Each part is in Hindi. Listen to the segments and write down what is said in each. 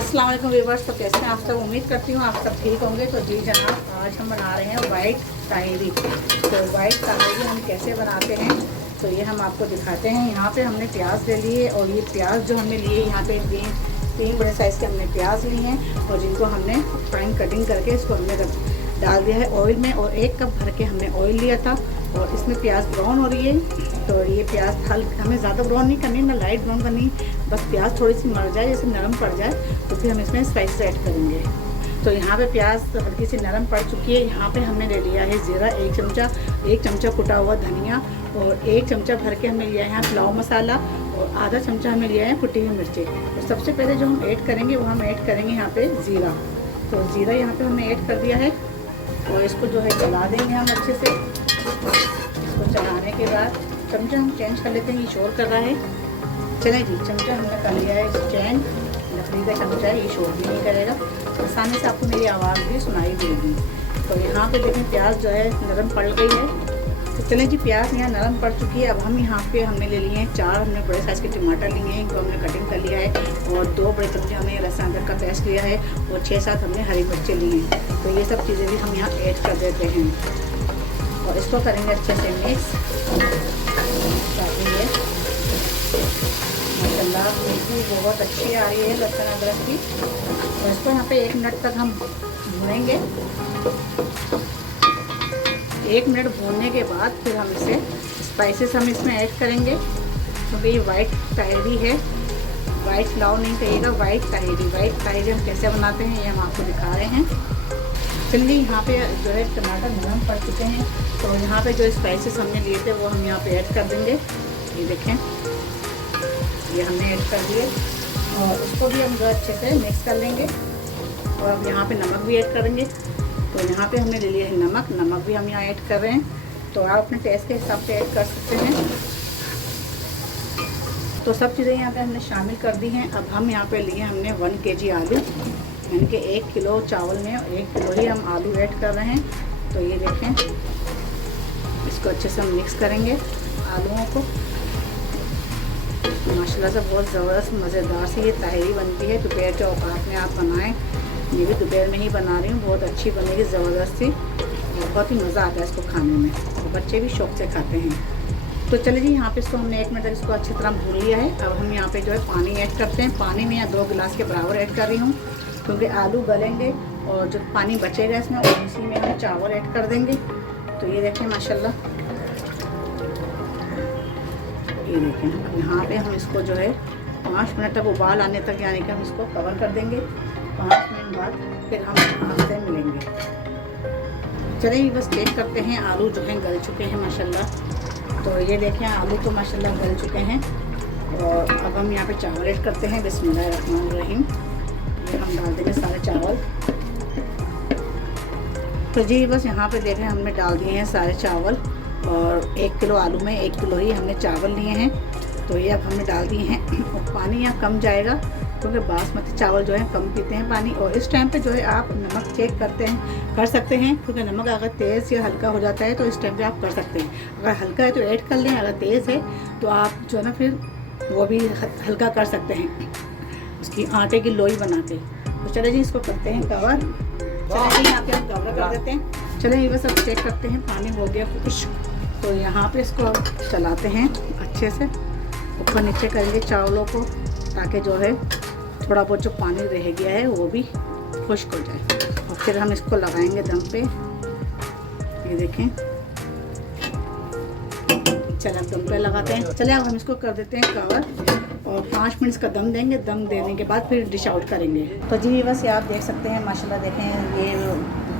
अस्सलाम वालेकुम व्यूअर्स। तो कैसे हैं आप सब? उम्मीद करती हूँ आप सब ठीक होंगे। तो जी जनाब, आज हम बना रहे हैं वाइट ताहिरी। तो वाइट ताहिरी हम कैसे बनाते हैं तो ये हम आपको दिखाते हैं। यहाँ पे हमने प्याज ले लिए और ये प्याज जो हमने लिए यहाँ पे तीन बड़े साइज़ के हमने प्याज लिए हैं और जिनको हमने फाइन कटिंग करके इसको हमने डाल दिया है ऑयल में। और 1 कप भर के हमने ऑयल लिया था और इसमें प्याज ब्राउन हो रही है। तो ये प्याज हमें ज़्यादा ब्राउन नहीं करनी, ना लाइट ब्राउन करनी, बस प्याज थोड़ी सी मर जाए, जैसे नरम पड़ जाए तो फिर हम इसमें स्पाइस ऐड करेंगे। तो यहाँ पे प्याज हल्की सी नरम पड़ चुकी है। यहाँ पे हमने ले लिया है ज़ीरा 1 चमचा कुटा हुआ धनिया और 1 चमचा भर के हमने लिया है यहाँ पुलाव मसाला और आधा चमचा हमने लिया है कुटी हुई मिर्ची। तो सबसे पहले जो हम ऐड करेंगे वो हम ऐड करेंगे यहाँ पे ज़ीरा। तो ज़ीरा यहाँ पे हमने ऐड कर दिया है और इसको जो है चला देंगे हम अच्छे से। इसको चलाने के बाद चमचा हम चेंज कर लेते हैं, ये शोर कर रहा है। चलें जी, चमचा हमने कर लिया है चेंज। लकड़ी का चमचा है, ये शोर भी नहीं करेगा, आसानी से आपको मेरी आवाज़ भी सुनाई देगी। तो यहाँ पे देखें प्याज जो है नरम पड़ गई है। तो चलें जी, प्याज यहाँ नरम पड़ चुकी है। अब हम यहाँ पे हमने ले लिए हैं 4 हमने बड़े साइज़ के टमाटर लिए हैं, इनको हमने कटिंग कर लिया है और 2 बड़े चमचे हमने लहसुन अदरक का पेस्ट लिया है और 6-7 हमने हरी मिर्चें ली हैं। तो ये सब चीज़ें भी हम यहाँ ऐड कर देते हैं और इसको करेंगे अच्छे से मिक्स। माशाल्लाह खुशबू बहुत अच्छी आ रही है लहसुन अदरक की। तो इसको यहाँ पे 1 मिनट तक हम भूनेंगे। 1 मिनट भूनने के बाद फिर हम इसे स्पाइसेस हम इसमें ऐड करेंगे, क्योंकि ये वाइट ताहिरी है। वाइट पुलाव नहीं कहिएगा, वाइट ताहिरी। वाइट ताहिरी हम कैसे बनाते हैं ये हम आपको दिखा रहे हैं। चलिए, यहाँ पे जो है टमाटर नरम पड़ चुके हैं तो यहाँ पे जो स्पाइसेस हमने लिए थे वो हम यहाँ पे ऐड कर देंगे। ये देखें, ये हमने ऐड कर दिए और उसको भी हम जो अच्छे से मिक्स कर लेंगे। और अब यहाँ पे नमक भी ऐड करेंगे। तो यहाँ पे हमने ले लिया है नमक भी हम यहाँ ऐड कर रहे हैं। तो आप अपने टेस्ट के हिसाब से ऐड कर सकते हैं। तो सब चीज़ें यहाँ पे हमने शामिल कर दी हैं। अब हम यहाँ पे लिए हमने 1 kg आलू, यानी कि 1 किलो चावल में 1 किलो ही हम आलू ऐड कर रहे हैं। तो ये देखें, इसको अच्छे से हम मिक्स करेंगे आलूओं को। माशाल्लाह से बहुत ज़बरदस्त मज़ेदार सी ये ताहिरी बनती है। दोपहर के औकात में आप बनाएं, ये भी दोपहर में ही बना रही हूँ, बहुत अच्छी बनेगी, ज़बरदस्त सी। बहुत ही मज़ा आता है इसको खाने में और बच्चे भी शौक़ से खाते हैं। तो चलिए जी, यहाँ पे इसको हमने 1 मिनट तक इसको अच्छी तरह भून लिया है। अब हम यहाँ पे जो है पानी ऐड करते हैं। पानी में यहाँ 2 गिलास के बराबर ऐड कर रही हूँ, क्योंकि आलू गलेंगे और जो पानी बचेगा इसमें और इसी में हम चावल ऐड कर देंगे। तो ये देखें माशाल्लाह, ये देखें यहाँ पे हम इसको जो है 5 मिनट तक उबाल आने तक, यानी कि हम इसको कवर कर देंगे। 5 मिनट बाद फिर हम आपसे मिलेंगे। चलिए बस चेक करते हैं, आलू जो हैं गल चुके हैं माशाल्लाह। तो ये देखें आलू तो माशाल्लाह गल चुके हैं। और अब हम यहाँ पे चावल ऐड करते हैं। बिस्मिल्लाहिर्रहमानिर्रहीम। ये हम डाल देंगे सारे चावल। तो जी बस यहाँ पे देखें हमने डाल दिए हैं सारे चावल और 1 किलो आलू में 1 किलो ही हमने चावल लिए हैं। तो ये अब हमने डाल दिए हैं और पानी यहाँ कम जाएगा, क्योंकि बासमती चावल जो है कम पीते हैं पानी। और इस टाइम पे जो है आप नमक चेक कर सकते हैं, क्योंकि नमक अगर तेज़ या हल्का हो जाता है तो इस टाइम पे आप कर सकते हैं। अगर हल्का है तो ऐड कर लें, अगर तेज़ है तो आप जो है ना फिर वो भी हल्का कर सकते हैं, उसकी आटे की लोई बना के। तो चले जी, इसको करते हैं कवर। चले जी, यहाँ पे हम कवर कर देते हैं। चले ये बस अब चेक करते हैं, पानी हो गया खुश्क। तो यहाँ पे इसको चलाते हैं अच्छे से, ऊपर नीचे करेंगे चावलों को, ताकि जो है थोड़ा बहुत जो पानी रह गया है वो भी खुश्क हो जाए। और फिर हम इसको लगाएंगे दम पे। ये देखें, चलिए अब दम पे लगाते हैं। चलिए अब हम इसको कर देते हैं कवर और 5 मिनट का दम देंगे। दम देने के बाद फिर डिश आउट करेंगे। तो जी बस ये आप देख सकते हैं माशाल्लाह, देखें ये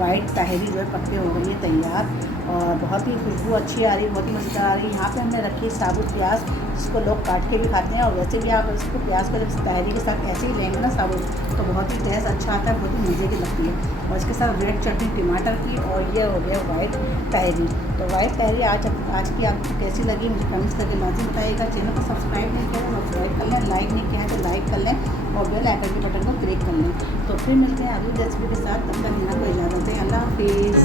वाइट ताहिरी जो है पक्के हो गई है तैयार और बहुत ही खुशबू अच्छी आ रही है, बहुत ही मज़ेदार आ रही है। यहाँ पे हमने रखी है साबुत प्याज, जिसको लोग काट के भी खाते हैं। और वैसे भी आप इसको प्याज को जब ताहिरी के साथ ऐसे ही लेंगे ना साबुत, तो बहुत ही टेस्ट अच्छा आता है, बहुत ही मज़े की लगती है। और इसके साथ रेड चटनी टमाटर की, और ये हो गया वाइट ताहिरी। तो वाइट ताहिरी आज की आपको कैसी लगी मुझे कमेंट्स करके लाजमी बताइएगा। चैनल को सब्सक्राइब नहीं किया तो सब्सक्राइब कर लें, लाइक नहीं किया है तो लाइक कर लें और बेल आइकन के बटन को क्लिक कर लें। तो फिर मिलते हैं अगली रेसिपी के साथ, तब तक यहाँ को इजाज़त दें। अल्लाह हाफिज़।